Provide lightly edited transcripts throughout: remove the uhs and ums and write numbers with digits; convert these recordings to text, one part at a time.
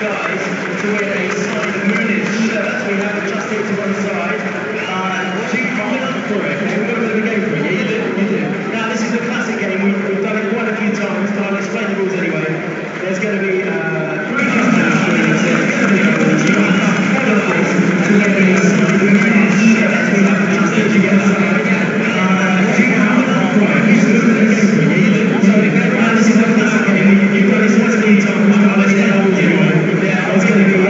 guys to win a signed Mooney shirt. We have adjusted to one side. Do you feel up for it? We're going to the game for it. Yeah, you do. Now, this is a classic game. We've done it quite a few times, but I'll explain the rules anyway. There's going to be 3 customers for you. So it's going to be a rules. You've got enough followers to win a signed Mooney shirt. We have adjusted to one side. Do you feel up for it? We're going to the game for it. Yeah, you do. So this is a classic game. You've done it quite a few times, but I'll explain the rules anyway. Yeah, it's going to be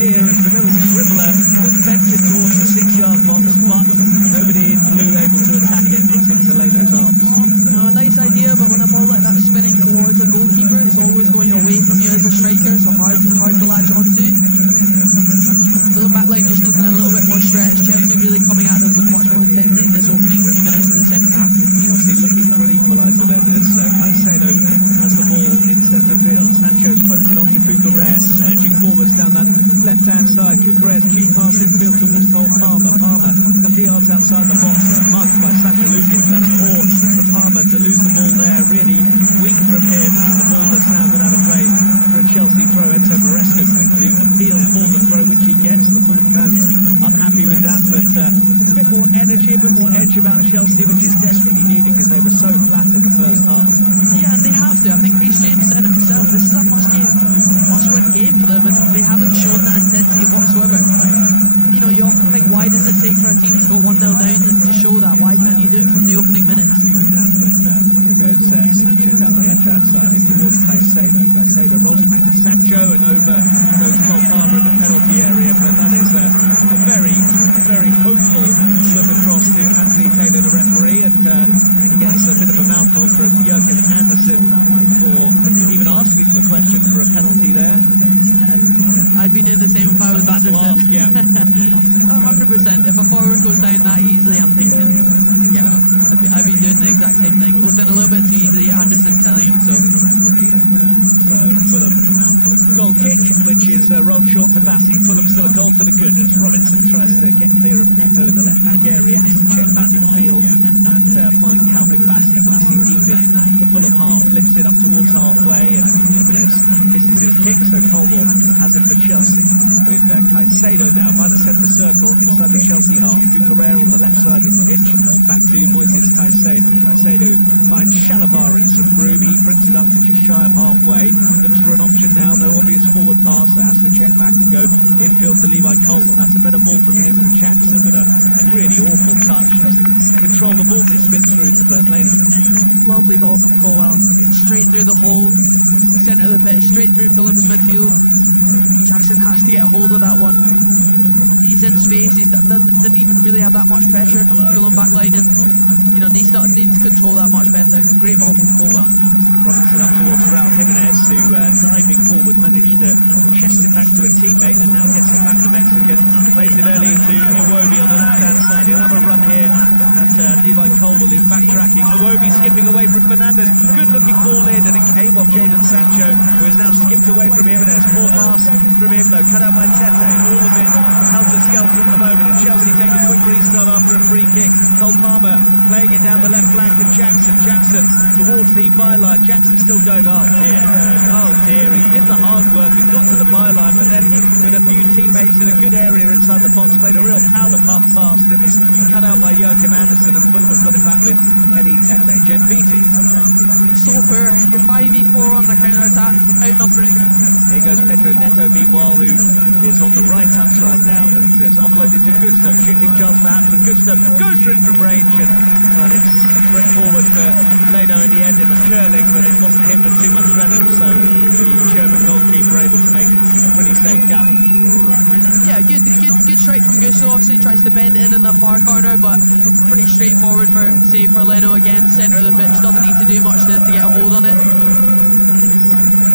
idea. It was a little dribbler that bent it towards the 6-yard box, but nobody in blue able to attack it. It's into Leno's arms. No, nice idea, but when a ball like that spinning towards a goalkeeper, it's always going away from you as a striker, so hard to latch onto. Fulham backline just looking a little bit more stretched. Chelsea really coming at them with much more intensity in this opening few minutes of the second half. Chelsea looking for an equaliser then as Caicedo has the ball in centre field. Sancho's poked it onto Cucurella, surging forwards down that left-hand side. Cucurella keep passing field towards Cole Palmer. Palmer, a couple of yards outside the box, is marked by Sasha Lukic. That's poor for Palmer to lose the ball there. Really weak from him. The ball that's now gone out of play for a Chelsea throw. Enzo Maresca quick to appeal for the throw, which he gets. The Fulham fans unhappy with that, but it's a bit more energy, a bit more edge about Chelsea, which is desperately needed because they were so flat in the first half. Yeah, and they have to. I think Reece James said it himself. This is a must-win game for them, and they haven't shown that intensity whatsoever. You know, you often think, why does it take for a team to go 1-0 down to show that? Why can't you do it from the opening minutes? Here goes Sancho down the left-hand side, in towards Caicedo. Caicedo rolls it back to Sancho, and over goes Cole Palmer in the penalty area, but that is a very, very hopeful look across to Anthony Taylor, the referee, and he gets a bit of a mouthful from Jurgen Anderson for even asking the question for a penalty there. I'd be doing the same if I was Anderson. Ask, yeah. 100%. If a forward goes down that easily, I'm thinking, yeah, I'd be doing the exact same thing. Goes down a little bit too easily, Anderson telling him so. So Fulham goal kick, which is rolled short to Bassi. Fulham still a goal to the good as Robinson tries to get clear of Neto in the left back area, has to check back in field and find Calvin Bassi. Bassi deep in the Fulham half, lifts it up towards halfway, and Jimenez misses his kick, so Colmore has it for Chelsea. With Caicedo now by the centre circle inside the Chelsea half. Cucurella on the left side of the pitch, back to Moises Caicedo. Caicedo finds Shalabar in some room, he brings it up to just shy of halfway, looks for an option now, no obvious forward pass, so has to check back and go infield to Levi Colwell. That's a better ball from him than Jackson, but a really awful touch. Doesn't control the ball, it spins through to Bernd Leno. Lovely ball from Colwell, straight through the hole, centre of the pitch, straight through Fulham's midfield. Jackson has to get a hold of that one. He's in space, he didn't even really have that much pressure from the Fulham back line, and you know, needs to control that much better. Great ball from Colwell. Robinson up towards Raul Jimenez, who diving forward managed to chest it back to a teammate and now gets it back to Mexican. Plays it early to Iwobi on the left-hand side. He'll have a run here at Levi Colwell, who's backtracking. Iwobi skipping away from Fernandes. Good-looking ball in, and it came off Jadon Sancho, who has now skipped away from Jimenez. Poor pass from him, though. Cut out by Tete. All of it helter-skelter at the moment, and Chelsea take a quick restart after a free kick. Cole Palmer playing it down the left flank, and Jackson towards the byline. Jackson still going, oh dear, he did the hard work and got to the byline, but then with a few teammates in a good area inside the box, made a real powder puff pass that was cut out by Jurgen Anderson, and Fulham have got it back with Kenny Tete. Jen Beattie. So poor, you're 5v4 on the counter-attack, outnumbering. Here goes Pedro Neto, meanwhile, who is on the right touchline now. It says offloaded to Gusto, shooting chance perhaps for Gusto, goes for it from range, and well, it's straight forward for Leno in the end. It was curling, but it wasn't hit with too much venom, so the German goalkeeper able to make a pretty safe gap. Yeah, good strike from Gusto. Obviously tries to bend it in the far corner, but pretty straightforward save for Leno again. Centre of the pitch, doesn't need to do much to get a hold on it.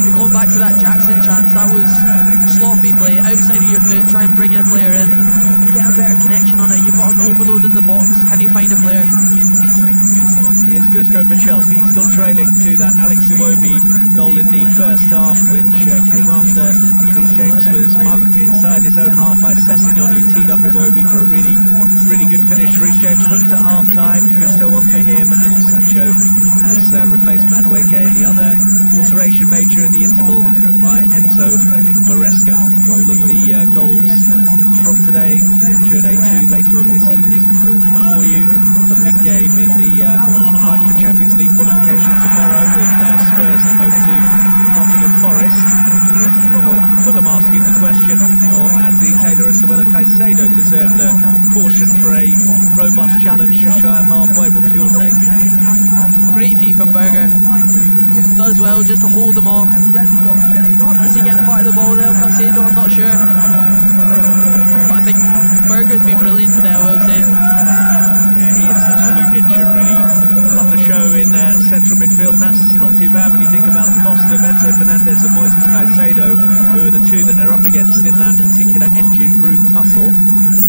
But going back to that Jackson chance, that was sloppy play, outside of your foot, try and bring in a player in, get a better connection on it. You've got an overload in the box, can you find a player? Good strike from Gusto. Here's Gusto for Chelsea, still trailing to that Alex Iwobi goal in the first half, which came after Reece James was mugged inside his own half by Sessegnon, who teed up Iwobi for a really good finish. Reece James hooked at half-time, Gusto on for him, and Sancho has replaced Madueke in the other alteration made during the interval by Enzo Maresca. All of the goals from today on Match Day 2 later on this evening for you. A big game in the fight for Champions League qualification tomorrow with Spurs at home to Nottingham Forest. Fulham asking the question of Anthony Taylor as to whether Caicedo deserved a caution for a robust challenge just shy of halfway. What was your take? Great feet from Berger. Does well just to hold them off. Does he get part of the ball there, Caicedo? I'm not sure. But I think Berger's been brilliant today, I will say. Yeah, he and Sacha Lukic have really run the show in central midfield, and that's not too bad when you think about the cost of Enzo Fernandez and Moises Caicedo, who are the two that they're up against in that particular engine room tussle.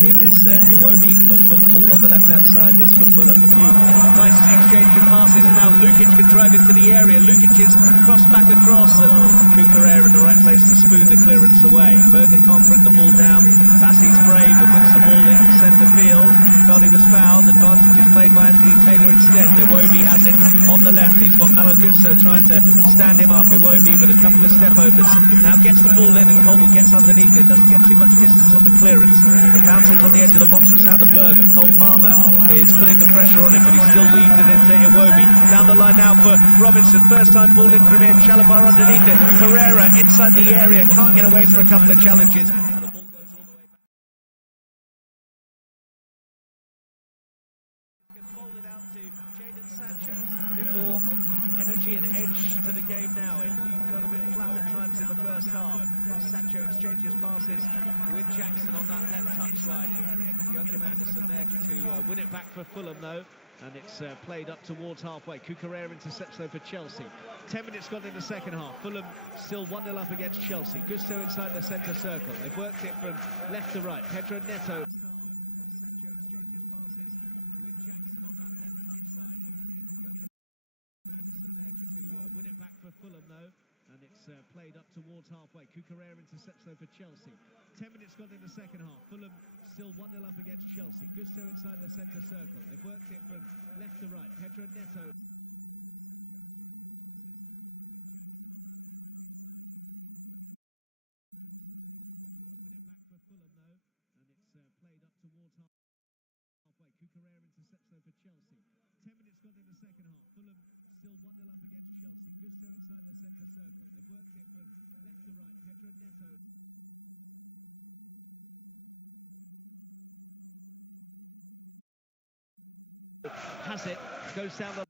Here is Iwobi for Fulham, all on the left-hand side, this for Fulham. A few nice exchange of passes, and now Lukic can drive into the area. Lukic is crossed back across, and Cucurella in the right place to spoon the clearance away. Berger can't bring the ball down. Bassi's brave and puts the ball in centre field. Thought he was fouled. Advantage is played by Anthony Taylor instead. Iwobi has it on the left. He's got Malo Gusto trying to stand him up. Iwobi with a couple of step-overs. Now gets the ball in, and Cole gets underneath it. Doesn't get too much distance on the clearance. It bounces on the edge of the box for Sander Berger. Cole Palmer is putting the pressure on him, but he's still weaved it into Iwobi. Down the line now for Robinson. First time ball in from him. Chalobah underneath it. Pereira inside the area. Can't get away for a couple of challenges. And the ball goes all the way back. Can fold it out to Jadon Sancho. A bit more energy and edge to the game now. It got a bit flat at times in the first half. Sancho exchanges passes with Jackson on that left touchline. Joachim Andersen there to win it back for Fulham though, and it's played up towards halfway. Cucurella intercepts though for Chelsea. 10 minutes gone in the second half. Fulham still 1-0 up against Chelsea. Gusto inside the centre circle. They've worked it from left to right. Pedro Neto. Sancho exchanges passes with Jackson on that left touchline. Joachim Andersen there to win it back for Fulham though, and it's played up towards halfway. Cucurella intercepts though for Chelsea. 10 minutes gone in the second half. Fulham still 1-0 up against Chelsea. Gusto inside the centre circle. They've worked it from left to right. Pedro Neto. Fulham though, and it's played up towards halfway. Cucurella intercepts though for Chelsea. 10 minutes gone in the second half. Fulham still 1-0 up against Chelsea. Gusto inside the centre circle. They've worked it from left to right. Pedro Neto. Has it, goes down the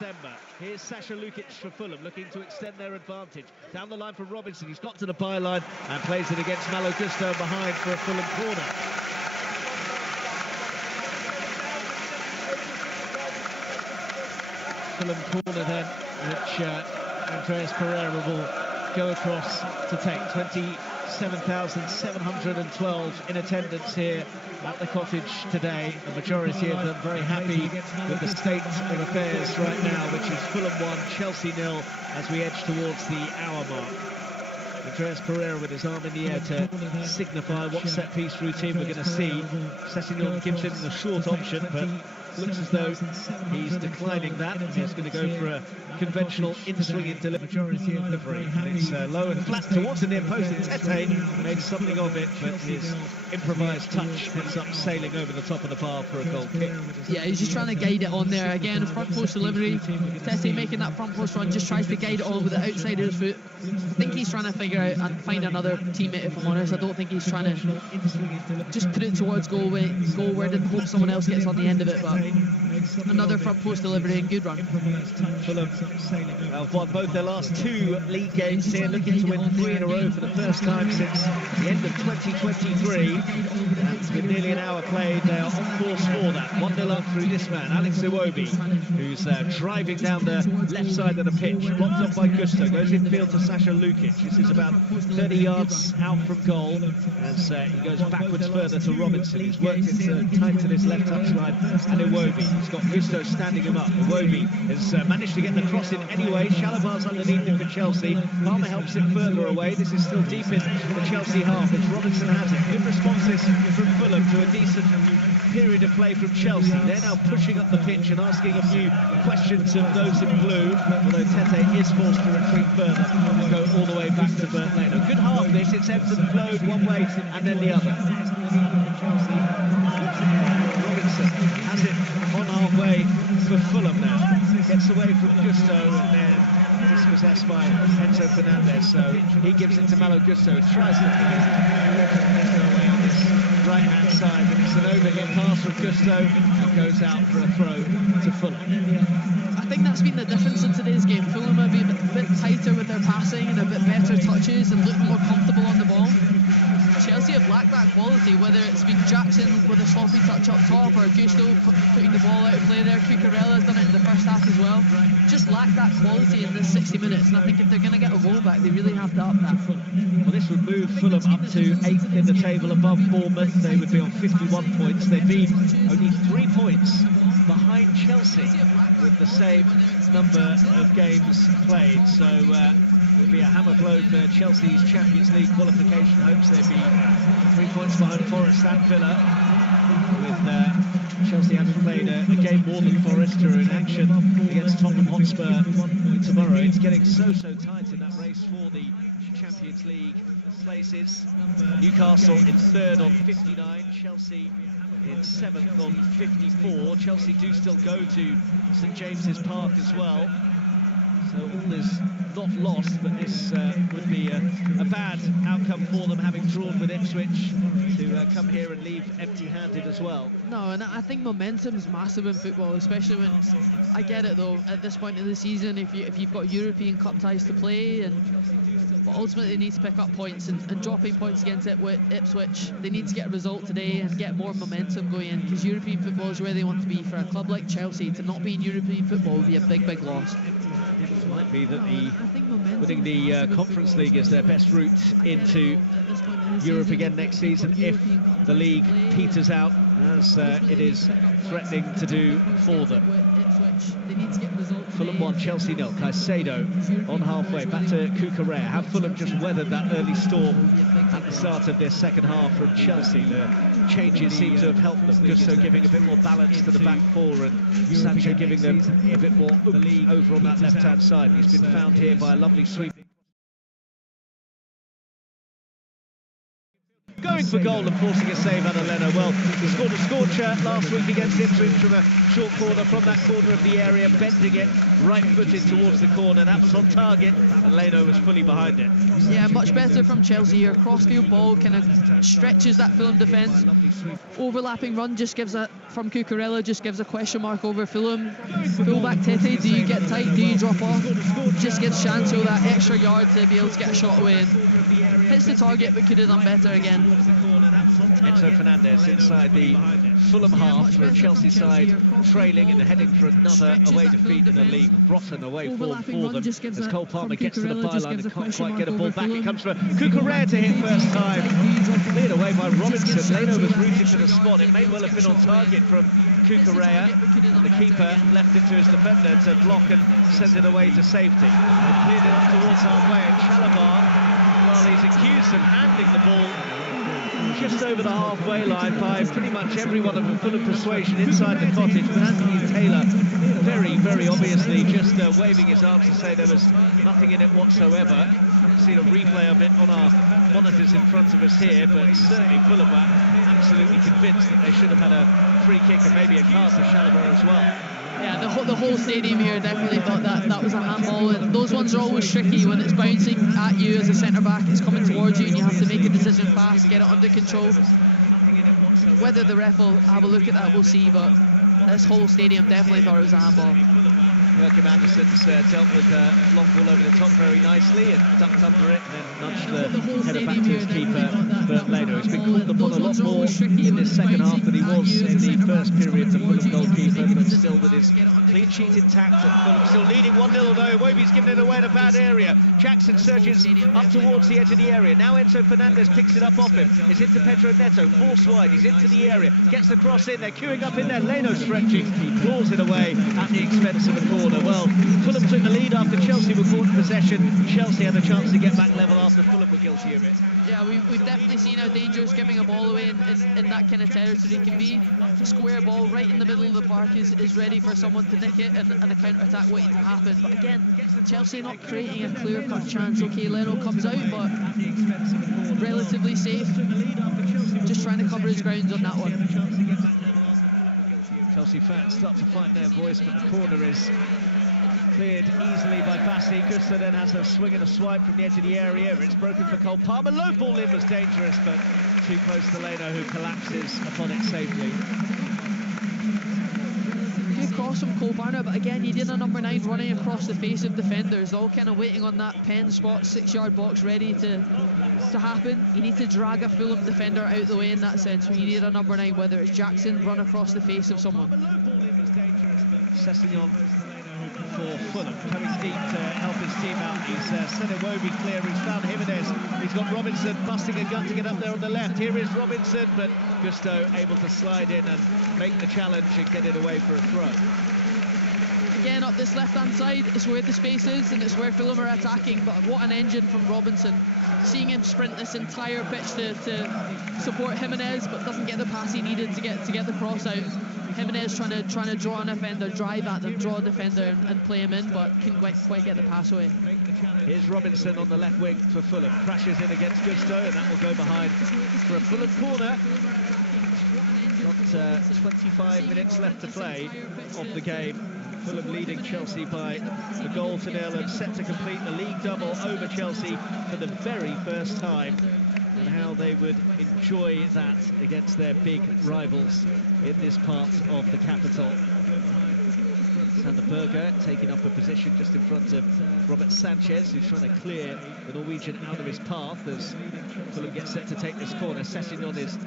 December. Here's Sacha Lukic for Fulham, looking to extend their advantage. Down the line for Robinson, he's got to the byline and plays it against Malo Gusto behind for a Fulham corner. Fulham corner then, which Andreas Pereira will go across to take. 27,712 in attendance here at the Cottage today. The majority of them very happy with the state of affairs right now, which is Fulham 1, Chelsea 0, as we edge towards the hour mark. Andreas Pereira with his arm in the air to signify what set-piece routine we're going to see. Sessegnon gives him the short option, but looks as though he's declining that. He's going to go for a conventional in-swinging delivery. And it's low and flat towards the near post. Tete made something of it, but his improvised touch ends up sailing over the top of the bar for a goal kick. Yeah, he's just trying to guide it on there. Again, front post delivery. Tete making that front post run, just tries to guide it on with the outside of his foot. I think he's trying to figure out and find another teammate, if I'm honest. I don't think he's trying to just put it towards goal where and hope someone else gets on the end of it, but another front post delivery and good run. Fulham have won both their last 2 league games here, looking to win 3 in a row for the first time since the end of 2023. And with nearly an hour played, they are on course for that. 1-0 up through this man, Alex Iwobi, who's driving down the left side of the pitch, blocked up by Gusto, goes infield to Sacha Lukic. This is about 30 yards out from goal as he goes backwards further to Robinson. He's worked it tight to this left touchline, and Iwobi, he's got Gusto standing him up. Iwobi has managed to get the cross in anyway. Chalobah's underneath him for Chelsea. Palmer helps him further away. This is still deep in the Chelsea half as Robinson has it. Good responses from Fulham to a decent period of play from Chelsea. They're now pushing up the pitch and asking a few questions of those in blue, although Tete is forced to retreat further and go all the way back to Bert Leno. Good half this. It's ebbed and flowed one way and then the other. Robinson has it on halfway for Fulham now. Gets away from Gusto and then dispossessed by Enzo Fernandez, so he gives it to Malo Gusto, who tries to find Neto away on this right-hand side, and it's an overhead pass from Gusto and goes out for a throw to Fulham. I think that that's been the difference in today's game. Fulham have been a bit tighter with their passing and a bit better touches and looked more comfortable on the ball. Chelsea have lacked that quality, whether it's been Jackson with a sloppy touch up top or Gusto putting the ball out of play there. Cucurella's done it in the first half as well. Just lack that quality in this 60 minutes, and I think if they're going to get a roll back, they really have to up that. Well, this would move Fulham up to 8th in the table above Bournemouth. They would be on 51 points. They'd be only 3 points behind Chelsea with the same number of games played. So it would be a hammer blow for Chelsea's Champions League qualification hopes. They'd be 3 points behind Forest and Villa, with Chelsea having played a game more than Forest are in action against Tottenham Hotspur tomorrow. It's getting so tight in that race for the Champions League places. Newcastle in 3rd on 59, Chelsea in 7th on 54. Chelsea do still go to St James's Park as well, so all is not lost, but this would be a bad outcome for them, having drawn with Ipswich, to come here and leave empty-handed as well. No, and I think momentum is massive in football, especially when, I get it though, at this point in the season, if you've got European Cup ties to play, but ultimately they need to pick up points, and dropping points against Ipswich, they need to get a result today and get more momentum going in, because European football is where they want to be. For a club like Chelsea, to not be in European football would be a big loss. It might be that winning the Conference League is their best route into Europe again next season, if the league peters out, as it is threatening to do for them. Fulham 1, Chelsea 0. Caicedo on halfway, back to Cucurella. Have Fulham just weathered that early storm at the start of their second half from Chelsea? The changes seem to have helped them. Gusto giving a bit more balance to the back four, and Sancho giving them a bit more oomph over on that left-hand side. He's been found here by a lovely sweep. Going for goal and forcing a save out of Leno. Well, he scored a scorcher last week against Ipswich from a short corner from that corner of the area, bending it right-footed towards the corner. That was on target, and Leno was fully behind it. Yeah, much better from Chelsea here. Crossfield ball kind of stretches that Fulham defence. Overlapping run just gives from Cucurella, just gives a question mark over Fulham. Fullback Tete, do you get tight? Do you drop off? Just gives Sancho that extra yard to be able to get a shot away. Hits the target, but could have done better again. Enzo Fernandez inside the Fulham half for a Chelsea side trailing and heading for another away defeat in the league. Rotten away form for them as Cole Palmer gets to the byline and can't quite get a ball back. It comes for Cucurella to hit first time. Cleared away by Robinson. Leno was reaching for the spot. It may well have been on target from Cucurella. The keeper left it to his defender to block and send it away to safety. They cleared it up towards halfway, and Chalobah, well, he's accused of handling the ball just over the halfway line by pretty much everyone of a Fulham persuasion inside the cottage, but Anthony Taylor very obviously just waving his arms to say there was nothing in it whatsoever. We've seen a replay of it on our monitors in front of us here, but certainly Fulham were absolutely convinced that they should have had a free kick and maybe a card for Chalobah as well. Yeah, the whole stadium here definitely thought that was a handball, and those ones are always tricky when it's bouncing at you as a centre-back, it's coming towards you and you have to make a decision fast, get it under control. Whether the ref will have a look at that, we'll see, but this whole stadium definitely thought it was a handball. Joachim Andersen's dealt with a long ball over the top very nicely and ducked under it and then nudged the header back to his keeper, but Leno has been called upon a lot more in this second half than he was in the first period, the Fulham goalkeeper, but still with his clean sheet intact, and Fulham still leading 1-0, though Iwobi's given it away in a bad area. Jackson surges up towards the edge of the area. Now Enzo Fernandez picks it up off him. It's into Pedro Neto, force wide, he's into the area, gets the cross in, they're queuing up in there, Leno stretching, claws it away at the expense of a corner. Well, Fulham took the lead after Chelsea were caught in possession. Chelsea had a chance to get back level after Fulham were guilty of it. Yeah, we've definitely seen how dangerous giving a ball away in that kind of territory can be. Square ball right in the middle of the park is ready for someone to nick it and a counter-attack waiting to happen. But again, Chelsea not creating a clear-cut chance. Okay, Leno comes out, but relatively safe. Just trying to cover his grounds on that one. Chelsea fans start to find their voice, but the corner is cleared easily by Bassi. Gusto then has a swing and a swipe from the edge of the area. It's broken for Cole Palmer. Low ball in was dangerous, but too close to Leno, who collapses upon it safely. cross from Cole Palmer, but again, you did a number 9 running across the face of defenders, all kind of waiting on that pen spot, 6-yard box ready to happen. You need to drag a Fulham defender out the way in that sense when you need a number 9, whether it's Jackson, run across the face of someone. Sessegnon for Fulham, coming deep to help his team out. He's sent Iwobi clear, he's found Jimenez, he's got Robinson busting a gut to get up there on the left. Here is Robinson, but Gusto able to slide in and make the challenge and get it away for a throw. Again, up this left-hand side, it's where the space is and it's where Fulham are attacking, but what an engine from Robinson. Seeing him sprint this entire pitch to support Jimenez, but doesn't get the pass he needed to get the cross out. Jimenez trying to draw an defender, drive at them, draw a defender and play him in, but couldn't quite get the pass away. Here's Robinson on the left wing for Fulham, crashes in against Gusto, and that will go behind for a Fulham corner. Got 25 minutes left to play of the game. Fulham leading Chelsea by a goal to nil and set to complete the league double over Chelsea for the very first time. And how they would enjoy that against their big rivals in this part of the capital. Sander Berge taking up a position just in front of Robert Sanchez, who's trying to clear the Norwegian out of his path as Fulham gets set to take this corner. Sessegnon is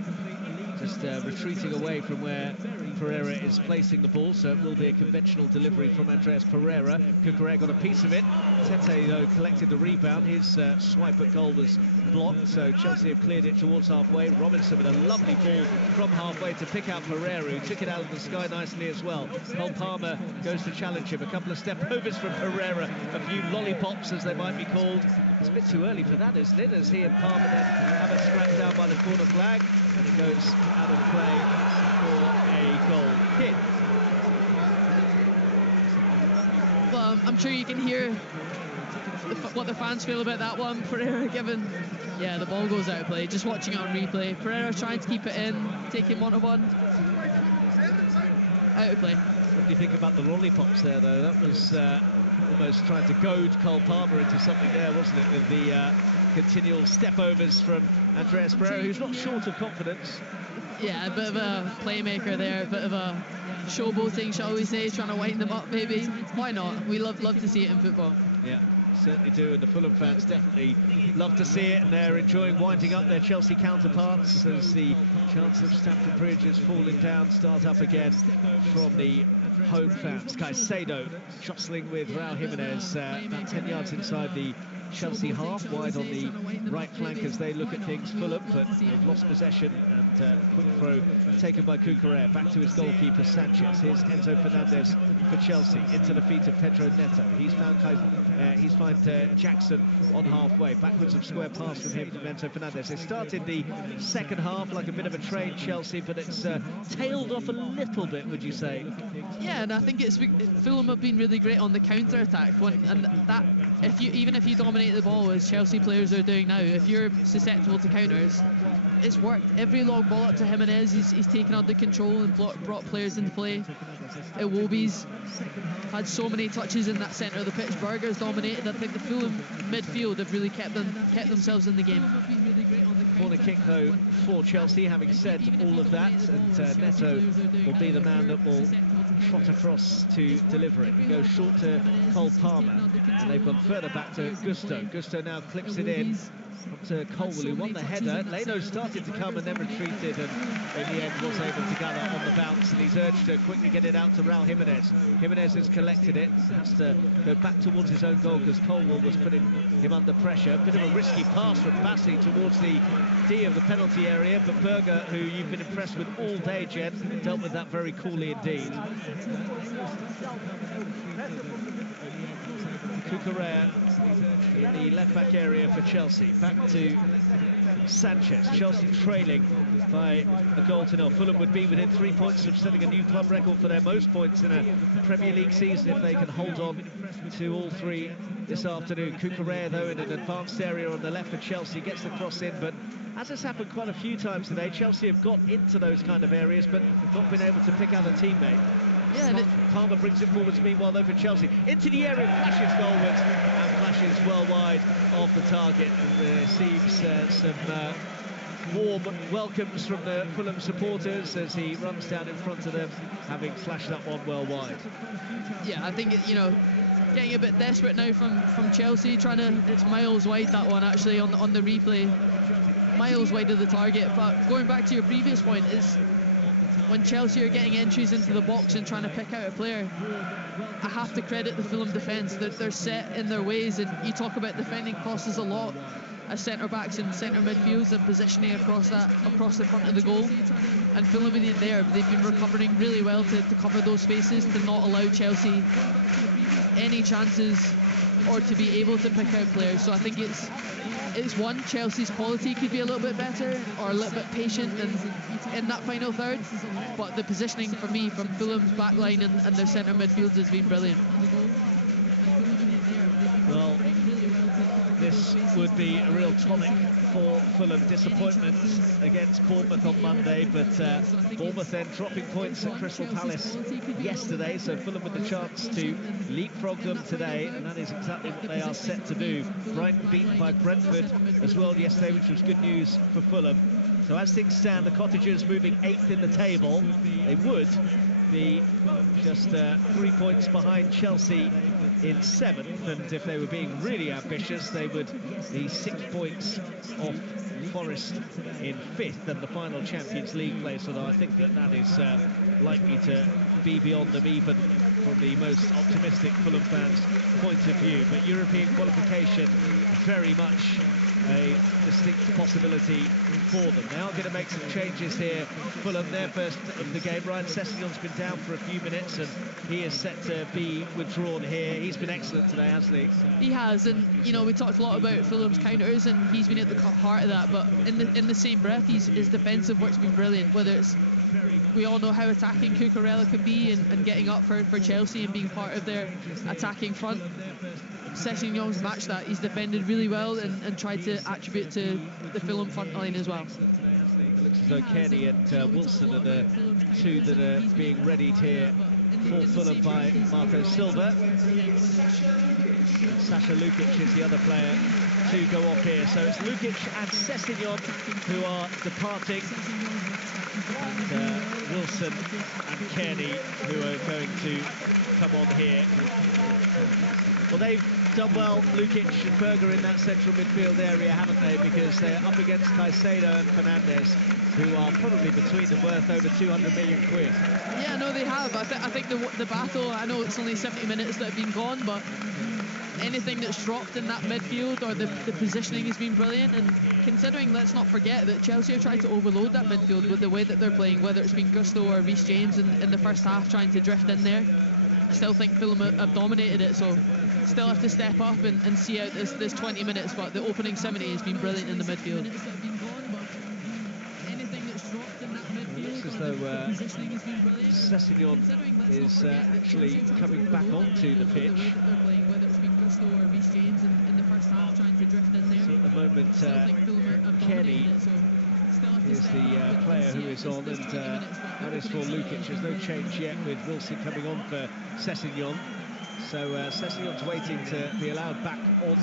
just retreating away from where Pereira is placing the ball, so it will be a conventional delivery from Andreas Pereira. Cucurella got a piece of it. Tete, though, collected the rebound. His swipe at goal was blocked, so Chelsea have cleared it towards halfway. Robinson with a lovely ball from halfway to pick out Pereira, who took it out of the sky nicely as well. Cole Palmer goes to challenge him. A couple of step-overs from Pereira, a few lollipops, as they might be called. It's a bit too early for that, isn't it? As he and Palmer then have it scrapped down by the corner flag, and it goes out of play for a goal kick. Well, I'm sure you can hear what the fans feel about that one. Pereira given, yeah, the ball goes out of play. Just watching it on replay, Pereira trying to keep it in, taking one-to-one, out of play. What do you think about the lollipops there, though? That was almost trying to goad Cole Palmer into something there, wasn't it? With the continual step-overs from Andreas Pereira, who's not short of confidence. Yeah, a bit of a playmaker there, a bit of a showboating, shall we say, trying to wind them up maybe. Why not? We love to see it in football. Yeah, certainly do, and the Fulham fans definitely love to see it, and they're enjoying winding up their Chelsea counterparts as the chance of Stamford Bridge is falling down. Start up again from the home fans. Caicedo jostling with Raul Jimenez, about 10 yards inside the Chelsea half, wide on the right flank as they look at things. Fulham, but they've lost possession, and quick throw taken by Cucurella back to his goalkeeper Sanchez. Here's Enzo Fernandez for Chelsea into the feet of Pedro Neto. He's found Jackson on halfway, backwards of square pass from him from Enzo Fernandez. They started the second half like a bit of a train, Chelsea, but it's tailed off a little bit, would you say? Yeah, and I think Fulham have been really great on the counter attack, and that even if you dominate the ball as Chelsea players are doing now, if you're susceptible to counters, it's worked. Every long ball up to Jimenez, he's taken under control and brought players into play. Iwobi's had so many touches in that centre of the pitch. Berger's dominated. I think the Fulham midfield have really kept themselves in the game. Corner kick though for Chelsea. Having said all of that, and Neto will be the man that will trot across to deliver it. He goes short to Cole Palmer, and they've gone further back to Gusto. Gusto now clips it in to Colwell, who won the header. Leno started to come and then retreated, and in the end was able to gather on the bounce, and he's urged to quickly get it out to Raul Jimenez. Jimenez has collected it, has to go back towards his own goal because Colwell was putting him under pressure. Bit of a risky pass from Bassi towards the D of the penalty area, but Berger, who you've been impressed with all day, Jen, dealt with that very coolly indeed. Cucurella in the left-back area for Chelsea. Back to Sanchez. Chelsea trailing by a goal to nil. Fulham would be within 3 points of setting a new club record for their most points in a Premier League season if they can hold on to all three this afternoon. Cucurella, though, in an advanced area on the left for Chelsea, gets the cross in, but as has happened quite a few times today, Chelsea have got into those kind of areas but not been able to pick out a teammate. Yeah, Palmer brings it forwards meanwhile though for Chelsea. Into the area, flashes goalwards and flashes well wide of the target. And there seems some warm welcomes from the Fulham supporters as he runs down in front of them, having flashed that one well wide. Yeah, I think, you know, getting a bit desperate now from Chelsea, it's miles wide, that one, actually, on the replay. Miles wide of the target. But going back to your previous point, is when Chelsea are getting entries into the box and trying to pick out a player, I have to credit the Fulham defence. They're set in their ways, and you talk about defending crosses a lot as centre-backs and centre midfields and positioning across the front of the goal. And Fulham in there, they've been recovering really well to cover those spaces, to not allow Chelsea any chances or to be able to pick out players. So I think it's one, Chelsea's quality could be a little bit better or a little bit patient in that final third, but the positioning for me from Fulham's backline and their centre midfields has been brilliant. Well, this would be a real tonic for Fulham. Disappointment against Bournemouth on Monday, but Bournemouth then dropping points at Crystal Palace yesterday, so Fulham with the chance to leapfrog them today, and that is exactly what they are set to do. Brighton beaten by Brentford as well yesterday, which was good news for Fulham. So as things stand, the Cottagers moving 8th in the table. They would be just 3 points behind Chelsea in 7th, and if they were being really ambitious, they would be 6 points off Forest in 5th and the final Champions League place, although I think that is likely to be beyond them even from the most optimistic Fulham fans' point of view. But European qualification very much a distinct possibility for them. They are going to make some changes here. Fulham, their first of the game. Ryan Sessegnon's been down for a few minutes and he is set to be withdrawn here. He's been excellent today, hasn't he? He has, and you know, we talked a lot about Fulham's counters and he's been at the heart of that, but in the same breath, his defensive work's been brilliant. Whether it's, we all know how attacking Cucurella can be and getting up for Chelsea and being part of their attacking front. Sessegnon's matched that. He's defended really well and tried to attribute to the Fulham front line as well. It looks as though Kenny and Wilson are the two that are being readied here for Fulham by Marco Silva. Sasha Lukic is the other player to go off here. So it's Lukic and Sessegnon who are departing, and Wilson and Kearney who are going to come on here. Well, they've done well, Lukic and Berger, in that central midfield area, haven't they? Because they're up against Caicedo and Fernandes, who are probably between them worth over 200 million quid. Yeah, no, they have. I think the battle, I know it's only 70 minutes that have been gone, but anything that's dropped in that midfield or the positioning has been brilliant. And considering, let's not forget that Chelsea are trying to overload that midfield with the way that they're playing, whether it's been Gusto or Reece James in the first half trying to drift in there. I still think Fulham have dominated it, so still have to step up and see out this 20 minutes, but the opening 70 has been brilliant in the midfield. It looks as though Sessegnon is actually coming back onto the pitch. So at the moment, Kenny is the player who is on, and that is for Lukic. There's no change yet with Wilson coming on for Sessegnon. So Sessegnon's waiting to be allowed back on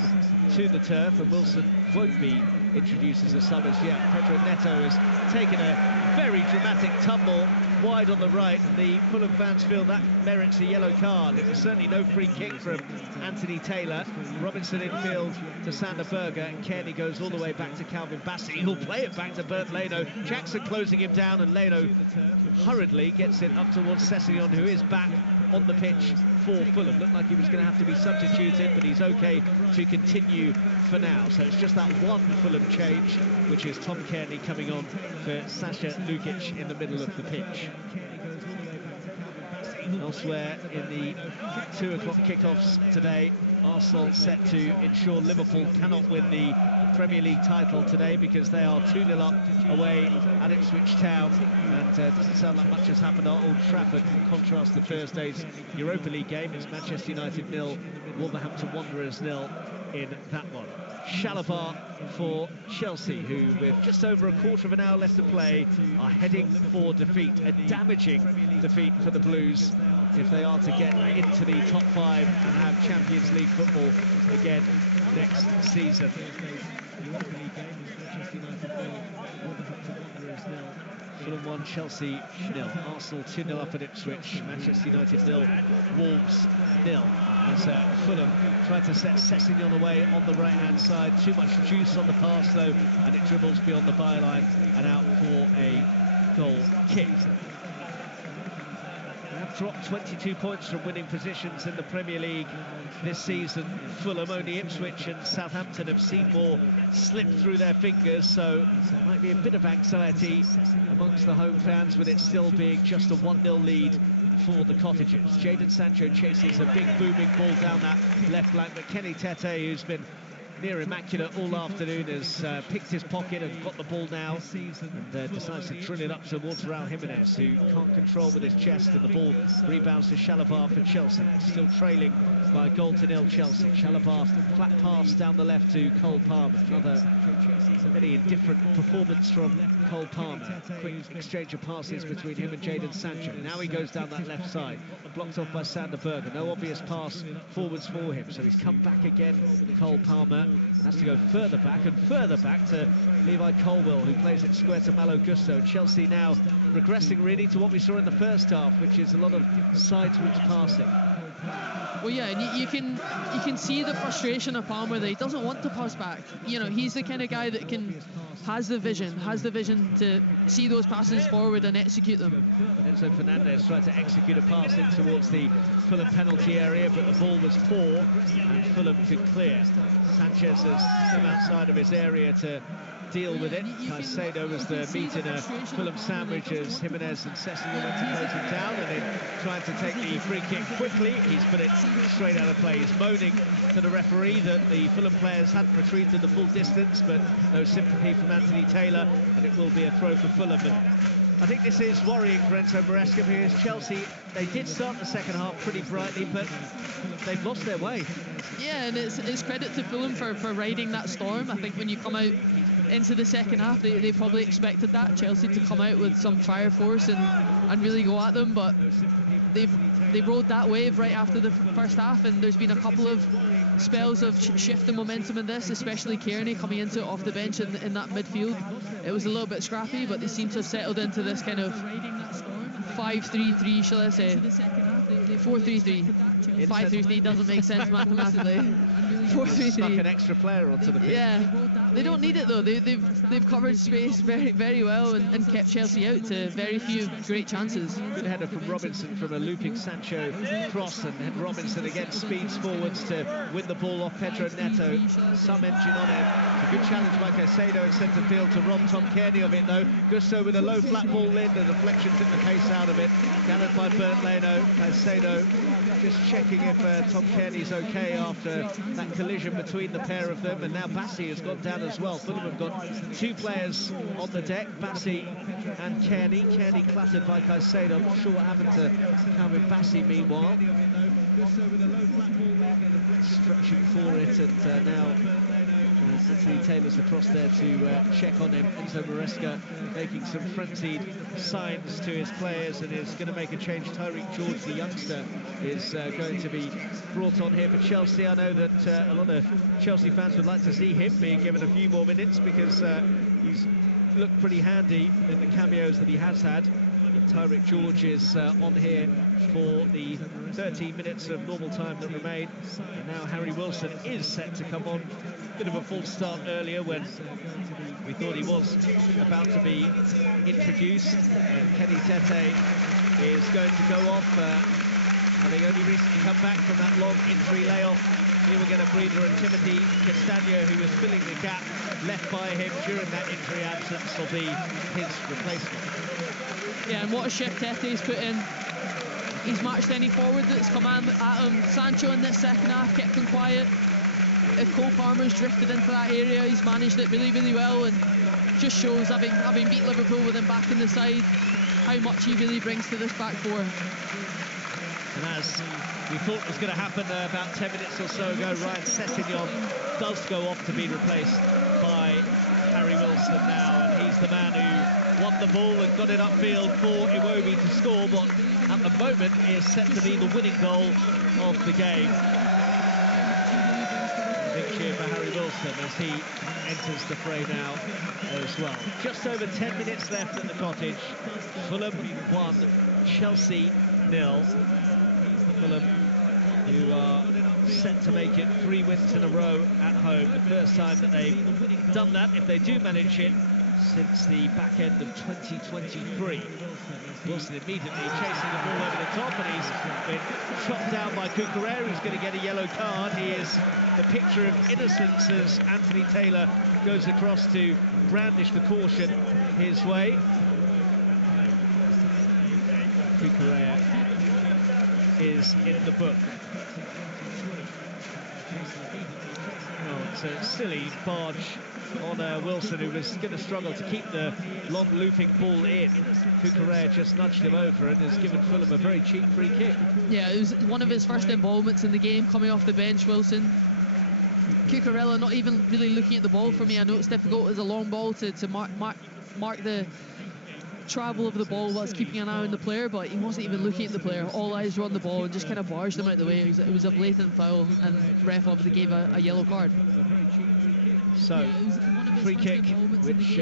to the turf, and Wilson won't be introduced as a sub as yet. Pedro Neto has taken a very dramatic tumble wide on the right. The Fulham fans feel that merits a yellow card. It was certainly no free kick from Anthony Taylor. Robinson infield to Sander Berger, and Kearney goes all the way back to Calvin Bassey, who'll play it back to Bernd Leno. Jackson closing him down, and Leno hurriedly gets it up towards Sessegnon, who is back on the pitch for Fulham. Looked like he was going to have to be substituted, but he's okay to continue for now. So it's just that one Fulham change, which is Tom Kearney coming on for Sasha Lukic in the middle of the pitch. Elsewhere in the 2 o'clock kickoffs today, Arsenal set to ensure Liverpool cannot win the Premier League title today because they are 2-0 up away at Ipswich Town, and doesn't sound like much has happened at Old Trafford. In contrast to Thursday's Europa League game, it's Manchester United 0, Wolverhampton Wanderers 0 in that one. Chalobah for Chelsea, who with just over a quarter of an hour left to play are heading for defeat, a damaging defeat for the Blues if they are to get into the top 5 and have Champions League football again next season. Fulham 1, Chelsea 0. Arsenal 2-0 up at Ipswich. Manchester United 0, Wolves 0. As Fulham tried to set Sessegnon away on the right-hand side. Too much juice on the pass though, and it dribbles beyond the byline and out for a goal kick. They have dropped 22 points from winning positions in the Premier League this season. Fulham, only Ipswich and Southampton have seen more slip through their fingers, so there might be a bit of anxiety amongst the home fans with it still being just a 1-0 lead for the Cottagers. Jadon Sancho chases a big booming ball down that left flank, but Kenny Tete, who's been near immaculate all afternoon, has picked his pocket and got the ball now and decides to drill it up towards Raul Jimenez, who can't control with his chest, and the ball rebounds to Chalobah for Chelsea. Still trailing by a goal to nil Chelsea. Chalobah flat pass down the left to Cole Palmer. Another very indifferent performance from Cole Palmer. Quick exchange of passes between him and Jadon Sancho. Now he goes down that left side, blocked off by Sander Berge. No obvious pass forwards for him, so he's come back again, Cole Palmer, and has to go further back to Levi Colwill, who plays it square to Malo Gusto. Chelsea now regressing really to what we saw in the first half, which is a lot of sideways passing. Well, yeah, and you can see the frustration of Palmer that he doesn't want to pass back. You know, he's the kind of guy that has the vision to see those passes forward and execute them. Enzo Fernandez tried to execute a pass in towards the Fulham penalty area, but the ball was poor and Fulham could clear. Sanchez has come outside of his area to deal with it. Caicedo was the meat in a Fulham sandwich as Jimenez and Sessegnon went to close him down, and then trying to take the free kick quickly, he's put it straight out of play. He's moaning to the referee that the Fulham players hadn't retreated the full distance, but no sympathy from Anthony Taylor, and it will be a throw for Fulham. And I think this is worrying for Enzo Maresca, because Chelsea, they did start the second half pretty brightly, but they've lost their way. Yeah, and it's credit to Fulham for riding that storm. I think when you come out into the second half, they probably expected that, Chelsea to come out with some fire force and really go at them, but they rode that wave right after the first half, and there's been a couple of spells of shift in momentum in this, especially Kearney coming into it off the bench in that midfield. It was a little bit scrappy, but they seem to have settled into this kind of 5-3-3, shall I say? 4-3-3. 5-3-3 doesn't make sense mathematically. 4-3-3. Stuck an extra player onto the pitch. Yeah, they don't need it though. They've covered space very, very well and kept Chelsea out to very few great chances. Good header from Robinson from a looping Sancho cross, and Robinson again speeds forwards to win the ball off Pedro Neto. Some engine on him. A good challenge by Caicedo in centre field to rob Tom Kearney of it though. Gusto with a low flat ball in, the deflection took the pace out of it. Gathered by Bernd Leno. Caicedo just checking if Tom Kearney's okay after that collision between the pair of them, and now Bassi has gone down as well. Fulham have got two players on the deck, Bassi and Kearney. Kearney clattered by Caicedo. I'm not sure what happened to Calvin Bassi meanwhile. Stretching for it, and now Anthony Taylor's across there to check on him. Enzo Maresca making some frenzied signs to his players and is going to make a change. Tyreek George, the youngster, is going to be brought on here for Chelsea. I know that a lot of Chelsea fans would like to see him being given a few more minutes, because he's looked pretty handy in the cameos that he has had. Tyreek George is on here for the 13 minutes of normal time that remain, and now Harry Wilson is set to come on. Bit of a false start earlier when we thought he was about to be introduced, and Kenny Tete is going to go off, having only recently come back from that long injury layoff. He will get a breather, and Timothy Castagno, who was filling the gap left by him during that injury absence, will be his replacement. Yeah, and what a shift Tete's put in. He's matched any forward that's come at him. Sancho in this second half kept him quiet. If Cole Palmer's drifted into that area, he's managed it really, really well, and just shows, having beat Liverpool with him back in the side, how much he really brings to this back four. And as we thought was going to happen about 10 minutes or so ago, Ryan Sessegnon does go off to be replaced by Harry Wilson now, and he's the man who won the ball and got it upfield for Iwobi to score what at the moment is set to be the winning goal of the game. big cheer for Harry Wilson as he enters the fray now as well. Just over 10 minutes left at the Cottage. Fulham 1, Chelsea 0. Fulham, who are set to make it 3 wins in a row at home, the first time that they've done that, if they do manage it, since the back end of 2023. Wilson immediately chasing the ball over the top, and he's been chopped down by Cucurella, who's going to get a yellow card. He is the picture of innocence as Anthony Taylor goes across to brandish the caution his way. Cucurella is in the book. Oh, it's a silly barge on Wilson, who was going to struggle to keep the long looping ball in. Cucurella just nudged him over and has given Fulham a very cheap free kick. Yeah, it was one of his first involvements in the game, coming off the bench, Wilson. Cucurella not even really looking at the ball for me. I know it's difficult as a long ball to mark the travel of the ball whilst keeping an eye on the player, but he wasn't even looking at the player. All eyes were on the ball and just kind of barged him out of the way. It was a blatant foul, and ref obviously gave a yellow card. So, free kick, which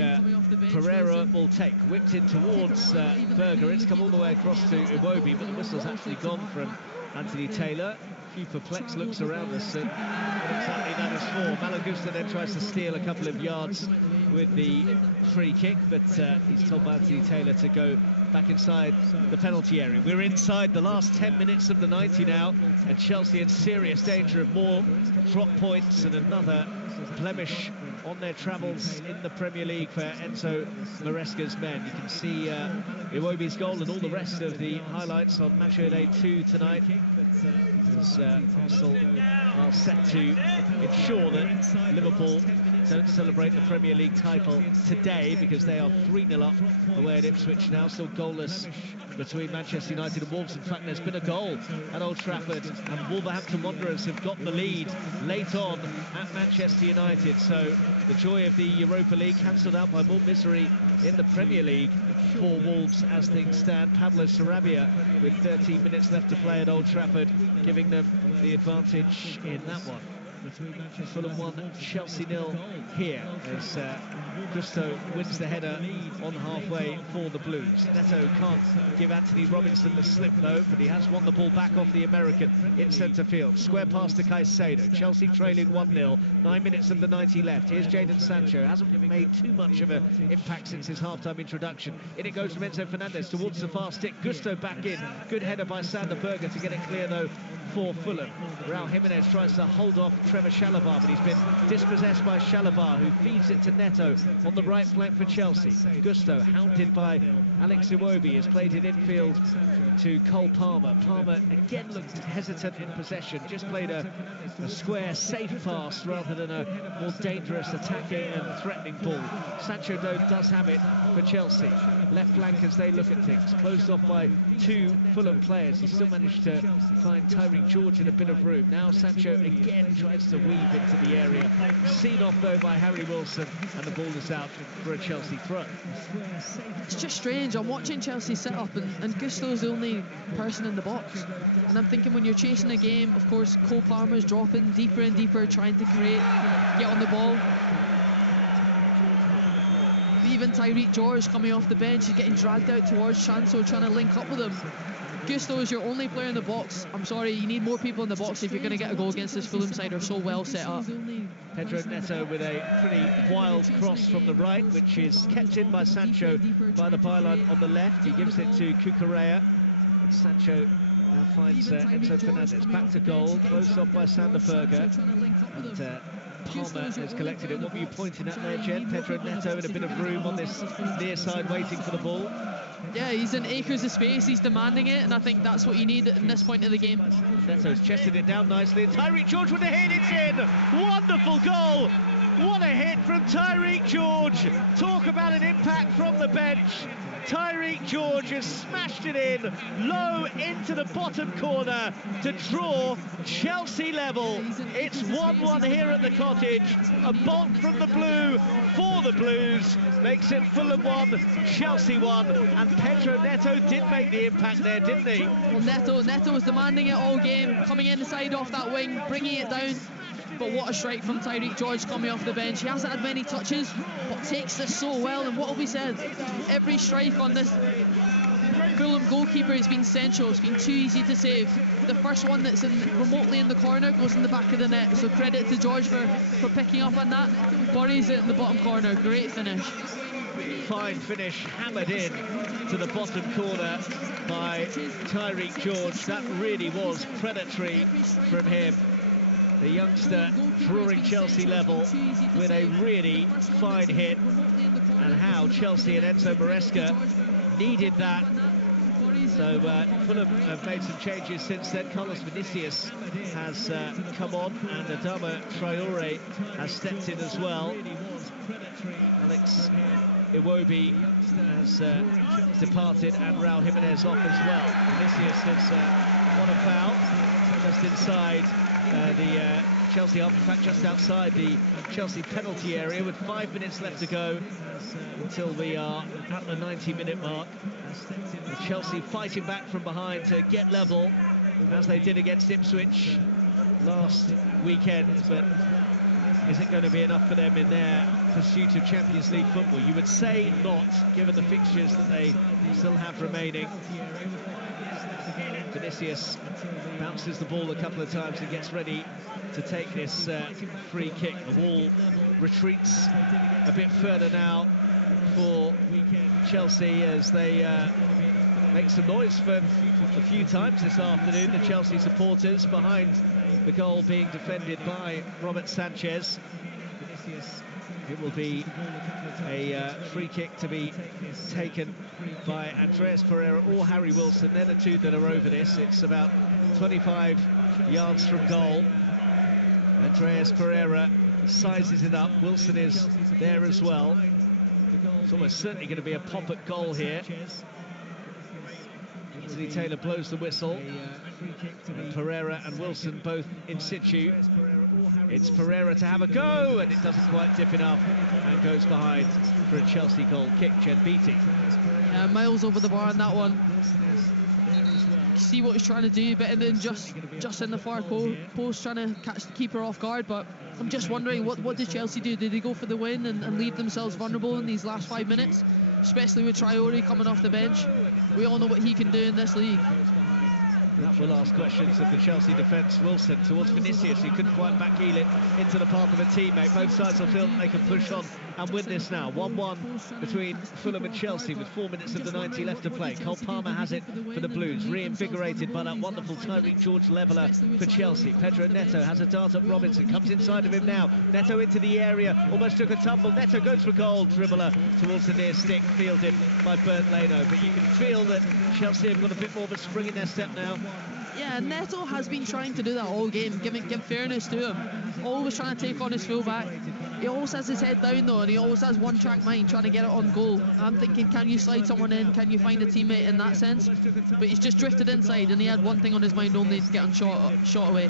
Pereira will take. Whipped in towards Berger. It's come all the way across to Iwobi, but the whistle's actually gone from Anthony Taylor. A few perplexed looks around us. What exactly that is for. Malo Gusto then tries to steal a couple of yards with the free kick, but he's told by Anthony Taylor to go back inside the penalty area. We're inside the last 10 minutes of the 90 now, and Chelsea in serious danger of more drop points and another blemish on their travels in the Premier League for Enzo Maresca's men. You can see Iwobi's goal and all the rest of the highlights on Match Day 2 tonight, as Arsenal are set to ensure that Liverpool don't celebrate the Premier League title today, because they are 3-0 up away at Ipswich now, still goalless between Manchester United and Wolves. In fact, there's been a goal at Old Trafford, and Wolverhampton Wanderers have got the lead late on at Manchester United. So the joy of the Europa League cancelled out by more misery in the Premier League for Wolves as things stand. Pablo Sarabia with 13 minutes left to play at Old Trafford, giving them the advantage in that one. Fulham 1, Chelsea 0 here, as Gusto wins the header on halfway for the Blues. Neto can't give Anthony Robinson the slip though, but he has won the ball back off the American in centre field. Square pass to Caicedo. Chelsea trailing 1-0, 9 minutes of the 90 left. Here's Jadon Sancho. Hasn't made too much of an impact since his half-time introduction. In it goes from Enzo Fernandez towards the far stick. Gusto back in. Good header by Sander Berger to get it clear though for Fulham. Raul Jimenez tries to hold off Trevor Chalobah, but he's been dispossessed by Chalobah, who feeds it to Neto on the right flank for Chelsea. Gusto, hounded by Alex Iwobi, has played it infield to Cole Palmer. Palmer again looked hesitant in possession, just played a square, safe pass rather than a more dangerous attacking and threatening ball. Sancho does have it for Chelsea. Left flank as they look at things, closed off by 2 Fulham players. He still managed to find Tyreek George in a bit of room. Now Sancho again tries to weave into the area. Seen off though by Harry Wilson, and the ball is out for a Chelsea throw. It's just strange. I'm watching Chelsea set up, and Gusto's the only person in the box. And I'm thinking, when you're chasing a game, of course, Cole Palmer's dropping deeper and deeper, trying to get on the ball. But even Tyreek George coming off the bench, he's getting dragged out towards Chancel, trying to link up with him. Gusto is your only player in the box. I'm sorry, you need more people in the box if you're going to get a goal against this Fulham side. Are so well set up. Pedro Neto with a pretty wild cross from the right, which is kept in by Sancho by the byline on the left. He gives it to Cucurella, and Sancho now finds Enzo Fernandez back to goal, closed off by Sander Berger, and Palmer has collected it. What were you pointing at there, Jen? Pedro Neto in a bit of room on this near side, waiting for the ball. Yeah, he's in acres of space, he's demanding it, and I think that's what you need at this point of the game. Neto's chested it down nicely, and Tyreek George with a hit, it's in! Wonderful goal! What a hit from Tyreek George! Talk about an impact from the bench. Tyreek George has smashed it in low into the bottom corner to draw Chelsea level. It's 1-1 here at the Cottage. A bolt from the blue for the Blues makes it Fulham 1, Chelsea 1, and Pedro Neto did make the impact there, didn't he? Well, Neto was demanding it all game, coming inside off that wing, bringing it down. But what a strike from Tyreek George coming off the bench. He hasn't had many touches, but takes this so well. And what have we said? Every strike on this Fulham goalkeeper has been central. It's been too easy to save. The first one that's remotely in the corner goes in the back of the net. So credit to George for picking up on that. Buries it in the bottom corner. Great finish. Fine finish, hammered in to the bottom corner by Tyreek George. That really was predatory from him. The youngster drawing Chelsea level with a really fine hit. And how Chelsea and Enzo Maresca needed that. So Fulham have made some changes since then. Carlos Vinicius has come on, and Adama Traore has stepped in as well. Alex Iwobi has departed, and Raul Jimenez off as well. Vinicius has won a foul just inside the Chelsea half, in fact just outside the Chelsea penalty area, with 5 minutes left to go until we are at the 90-minute mark. With Chelsea fighting back from behind to get level, as they did against Ipswich last weekend, but is it going to be enough for them in their pursuit of Champions League football? You would say not, given the fixtures that they still have remaining. Vinicius bounces the ball a couple of times and gets ready to take this free kick. The wall retreats a bit further now for Chelsea as they make some noise for a few times this afternoon. The Chelsea supporters behind the goal being defended by Robert Sanchez. It will be a free kick to be taken by Andreas Pereira or Harry Wilson. They're the two that are over this. It's about 25 yards from goal. Andreas Pereira sizes it up. Wilson is there as well. It's almost certainly going to be a pop at goal here. Anthony Taylor blows the whistle. And Pereira and Wilson both in situ. It's Pereira to have a go, and it doesn't quite dip enough and goes behind for a Chelsea goal kick. Jen Beattie. Miles over the bar on that one. See what he's trying to do, better than just in the far post, trying to catch the keeper off guard. But I'm just wondering, what did Chelsea do? Did they go for the win and leave themselves vulnerable in these last 5 minutes, especially with Traore coming off the bench? We all know what he can do in this league. That will ask questions of the Chelsea defence. Wilson towards Vinicius, who couldn't quite backheel it into the path of a teammate. Both sides will feel they can push on and win this now. 1-1 between Fulham and Chelsea with 4 minutes of the 90 left to play. Cole Palmer has it for the Blues, reinvigorated by that wonderful Tyreek George leveller for Chelsea. Pedro Neto has a dart at Robinson, comes inside of him now. Neto into the area, almost took a tumble. Neto goes for goal, dribbler towards the near stick, fielded by Bernd Leno. But you can feel that Chelsea have got a bit more of a spring in their step now. Yeah, Neto has been trying to do that all game, give fairness to him. Always trying to take on his fullback. He always has his head down though, and he always has one-track mind trying to get it on goal. I'm thinking, can you slide someone in? Can you find a teammate in that sense? But he's just drifted inside, and he had one thing on his mind only, to get on shot away.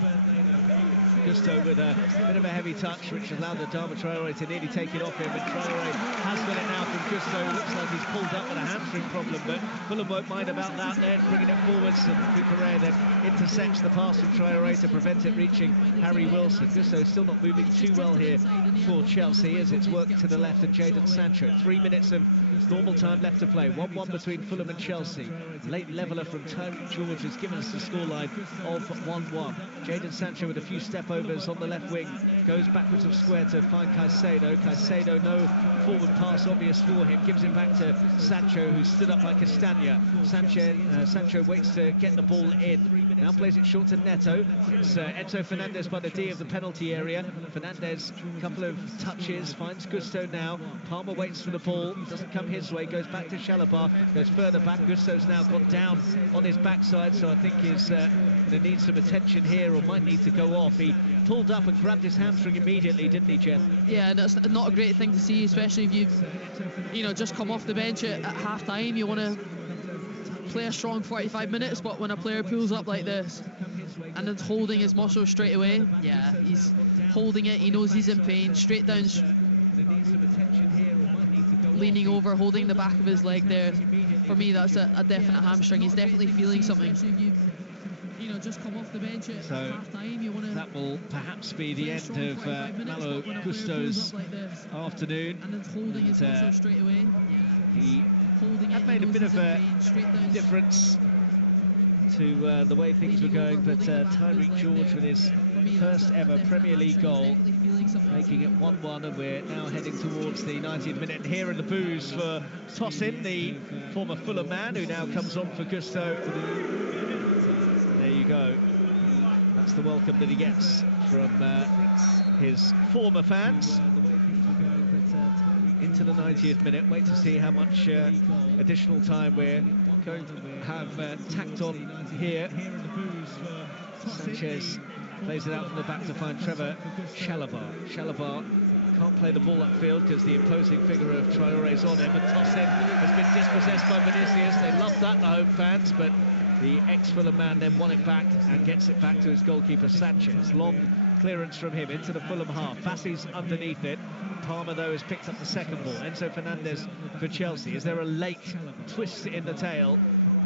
Gusto with a bit of a heavy touch, which allowed Adama Traore to nearly take it off him, and Traore has got it now from Gusto. Looks like he's pulled up with a hamstring problem, but Fulham won't mind about that. They're bringing it forwards, and Cucurella then intercepts the pass from Traore to prevent it reaching Harry Wilson. Gusto still not moving too well here for Chelsea as it's worked to the left, and Jadon Sancho. 3 minutes of normal time left to play. 1-1 between Fulham and Chelsea. Late leveller from Tyreek George has given us the scoreline of 1-1. Jadon Sancho with a few step overs on the left wing, goes backwards of square to find Caicedo. Caicedo, no forward pass obvious for him, gives it back to Sancho, who stood up like Castagna. Sancho waits to get the ball in, now plays it short to Neto. It's Enzo Fernandez by the D of the penalty area. Fernandez, a couple of touches, finds Gusto now. Palmer waits for the ball, doesn't come his way, goes back to Chalobah, goes further back. Gusto's now got down on his backside, so I think he's going to need some attention here, or might need to go off. He pulled up and grabbed his hamstring immediately, didn't he, Jen? Yeah, and it's not a great thing to see, especially if you've just come off the bench at half time. You want to play a strong 45 minutes, but when a player pulls up like this and it's holding his muscle straight away, yeah, he's holding it, he knows he's in pain, straight down, leaning over, holding the back of his leg there. For me, that's a definite hamstring. He's definitely feeling something. just come off the bench at So half time. You want to. that will perhaps be the end of Malo Gusto's afternoon. And then holding his muscle straight away. He had made a bit of a difference to the way things were going, but Tyreek George with his first ever Premier League goal, making it 1-1, and we're now heading towards the 90th minute. And here are the boos for Tosin, the former Fulham man, who now comes on for Gusto. And there you go. That's the welcome that he gets from his former fans. Into the 90th minute. Wait to see how much additional time we're going to have tacked on here. Sanchez plays it out from the back to find Trevor Chalobah. Chalobah can't play the ball upfield because the imposing figure of Traore's on him, and Tosin has been dispossessed by Vinicius. They love that, the home fans, but the ex-Fulham man then won it back and gets it back to his goalkeeper Sanchez. Long clearance from him into the Fulham half. Bassey's underneath it. Palmer, though, has picked up the second ball. Enzo Fernandez for Chelsea. Is there a late twist in the tail?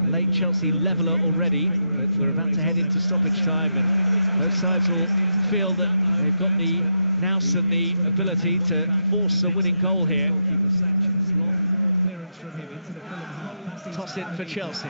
A late Chelsea leveller already, but we're about to head into stoppage time, and both sides will feel that they've got the nous and the ability to force a winning goal here. Toss in for Chelsea.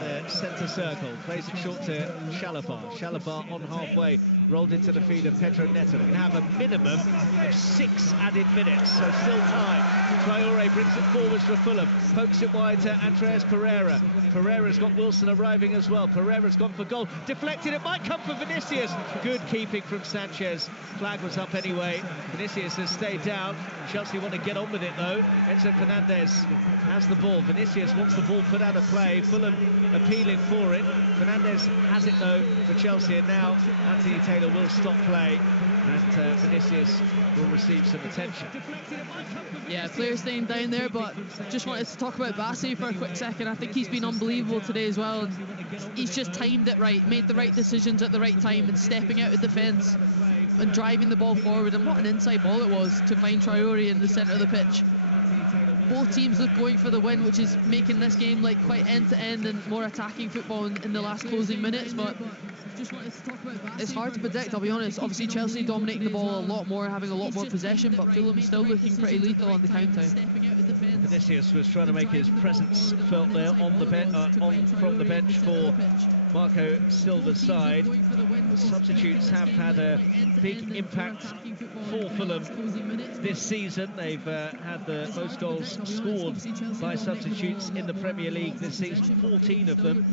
The centre circle, plays it short to Chalobah. Chalobah on halfway, rolled into the feet of Pedro Neto. We're going to have a minimum of 6 added minutes, so still time. Traore brings it forwards for Fulham, pokes it wide to Andreas Pereira. Pereira's got Wilson arriving as well. Pereira's gone for goal, deflected, it might come for Vinicius. Good keeping from Sanchez. Flag was up anyway. Vinicius has stayed down. Chelsea want to get on with it though. Enzo Fernandez has the ball. Vinicius wants the ball put out of play. Fulham appealing for it. Fernandez has it though for Chelsea, and now Anthony Taylor will stop play, and Vinicius will receive some attention. Yeah, players staying down there, but just wanted to talk about Bassey for a quick second. I think he's been unbelievable today as well. He's just timed it right, made the right decisions at the right time, and stepping out of defence and driving the ball forward. And what an inside ball it was to find Traore in the centre of the pitch. Both teams look going for the win, which is making this game like quite end-to-end and more attacking football in the last closing minutes, but it's hard to predict, I'll be honest. Obviously Chelsea dominating the ball a lot more, having a lot more possession, but Fulham still looking pretty lethal on the countdown. Vinicius was trying to make his presence felt there on the from the bench for Marco Silva's side. The substitutes have had a big impact for Fulham this season. They've had the most goals scored by substitutes in the Premier League this season, 14 of them.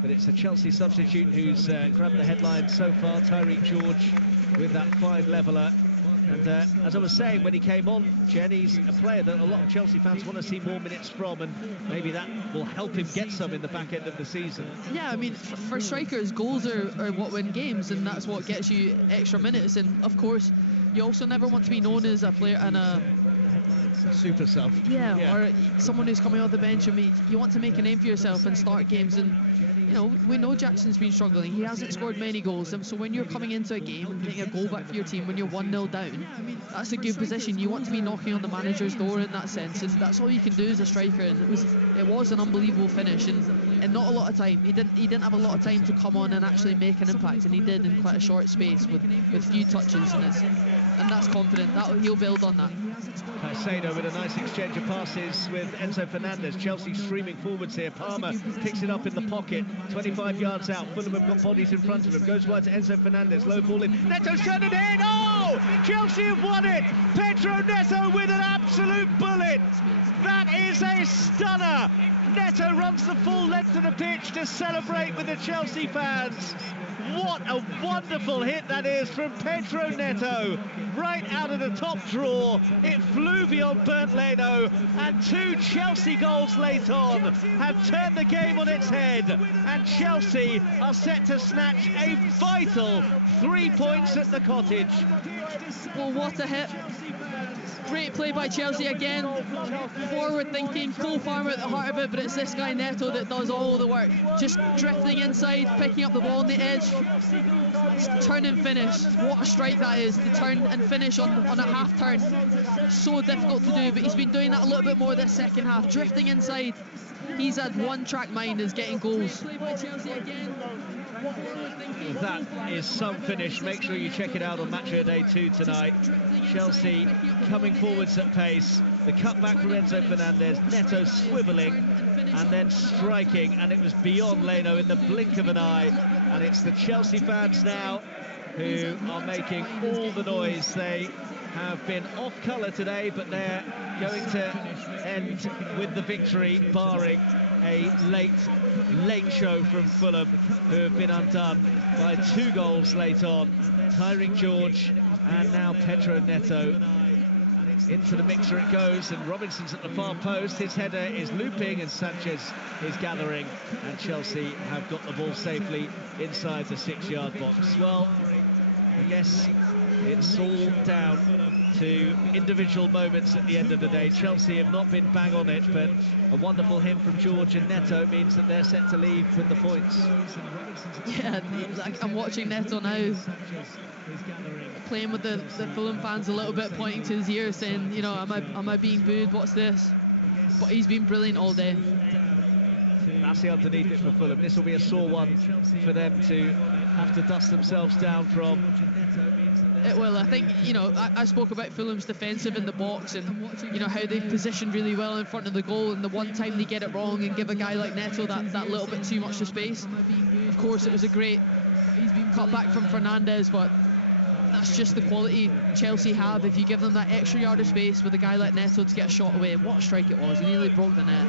But it's a Chelsea substitute who's grabbed the headlines so far, Tyreek George, with that fine leveller. And as I was saying when he came on, Jen, he's a player that a lot of Chelsea fans want to see more minutes from, and maybe that will help him get some in the back end of the season. Yeah, I mean, for strikers, goals are what win games, and that's what gets you extra minutes. And of course, you also never want to be known as a player and a super sub. Yeah, or someone who's coming off the bench, and you want to make a name for yourself and start games. And we know Jackson's been struggling. He hasn't scored many goals, and so when you're coming into a game and getting a goal back for your team when you're 1-0 down, that's a good position. You want to be knocking on the manager's door in that sense, and that's all you can do as a striker. And it was an unbelievable finish, and not a lot of time. He didn't have a lot of time to come on and actually make an impact, and he did in quite a short space with few touches, and that's confident. He'll build on that. Caicedo with a nice exchange of passes with Enzo Fernandez. Chelsea streaming forwards here. Palmer picks it up in the pocket, 25 yards out. Fulham have got bodies in front of him. Goes wide to Enzo Fernandez. Low ball in. Neto's turned it in. Oh! Chelsea have won it. Pedro Neto with an absolute bullet. That is a stunner. Neto runs the full length of the pitch to celebrate with the Chelsea fans. What a wonderful hit that is from Pedro Neto, right out of the top drawer. It flew beyond Bernd Leno, and 2 Chelsea goals late on have turned the game on its head, and Chelsea are set to snatch a vital 3 points at the Cottage. Well, what a hit. Great play by Chelsea again. Forward thinking, Cole Farmer at the heart of it, but it's this guy Neto that does all the work. Just drifting inside, picking up the ball on the edge. Turn and finish. What a strike that is, to turn and finish on a half turn. So difficult to do, but he's been doing that a little bit more this second half. Drifting inside. He's had one track mind, is getting goals. That is some finish. Make sure you check it out on Match of the Day 2 tonight. Chelsea coming forwards at pace. The cutback from Enzo Fernandez. Neto swivelling and then striking, and it was beyond Leno in the blink of an eye. And it's the Chelsea fans now who are making all the noise. They have been off colour today, but they're going to end with the victory, barring a late show from Fulham, who have been undone by 2 goals late on. Tyrick George and now Pedro Neto. Into the mixer it goes, and Robinson's at the far post. His header is looping and Sanchez is gathering, and Chelsea have got the ball safely inside the 6-yard box. Well, I guess it's all down to individual moments at the end of the day. Chelsea have not been bang on it, but a wonderful hit from George and Neto means that they're set to leave with the points. Yeah, like I'm watching Neto now, playing with the Fulham fans a little bit, pointing to his ear saying, you know, am I being booed, what's this? But he's been brilliant all day. Massey underneath it for Fulham. This will be a sore one for them to have to dust themselves down from. It will. I think, you know, I spoke about Fulham's defensive in the box and, you know, how they've positioned really well in front of the goal, and the one time they get it wrong and give a guy like Neto that little bit too much of space. Of course, it was a great cut back from Fernandez, but that's just the quality Chelsea have. If you give them that extra yard of space with a guy like Neto to get a shot away, and what a strike it was, he nearly broke the net.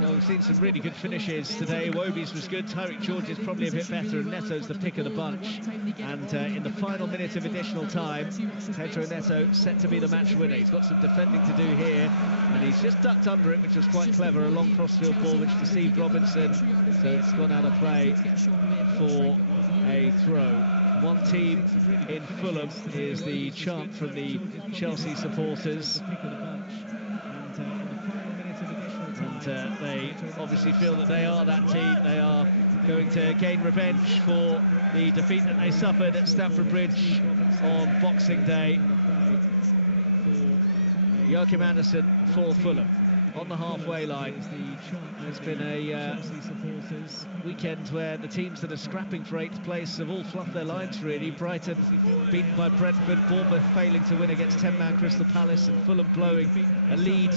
Well, we've seen some really good finishes today. Iwobi's was good, Tyrick George is probably a bit better, and Neto's the pick of the bunch. And in the final minute of additional time, Pedro Neto set to be the match winner. He's got some defending to do here, and he's just ducked under it, which was quite clever. A long crossfield ball which deceived Robinson, so it's gone out of play for a throw. One team in Fulham is the chant from the Chelsea supporters. They obviously feel that they are that team. They are going to gain revenge for the defeat that they suffered at Stamford Bridge on Boxing Day. Joachim Andersen for Fulham on the halfway line. It's been a weekend where the teams that are scrapping for 8th place have all fluffed their lines, really. Brighton beaten by Brentford, Bournemouth failing to win against 10-man Crystal Palace, and Fulham blowing a lead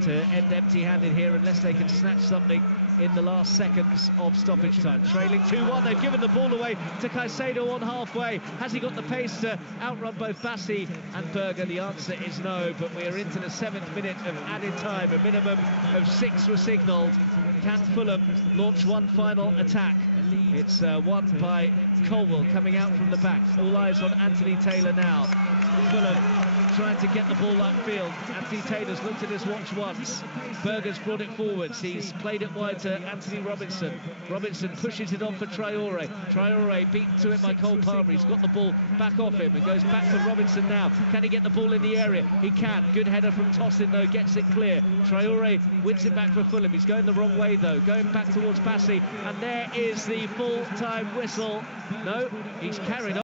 to end empty-handed here unless they can snatch something in the last seconds of stoppage time. Trailing 2-1, they've given the ball away to Caicedo on halfway. Has he got the pace to outrun both Bassi and Berger? The answer is no, but we are into the 7th minute of added time. A minimum of 6 were signalled. Can Fulham launch one final attack? It's won by Colwell coming out from the back. All eyes on Anthony Taylor now. Fulham trying to get the ball upfield. Anthony Taylor's looked at his watch once. Berger's brought it forwards. He's played it wide to Anthony Robinson. Robinson pushes it on for Traore. Traore beaten to it by Cole Palmer. He's got the ball back off him and goes back to Robinson now. Can he get the ball in the area? He can. Good header from Tosin though, gets it clear. Traore wins it back for Fulham. He's going the wrong way though, going back towards Bassi, and there is the full-time whistle. No, he's carried on.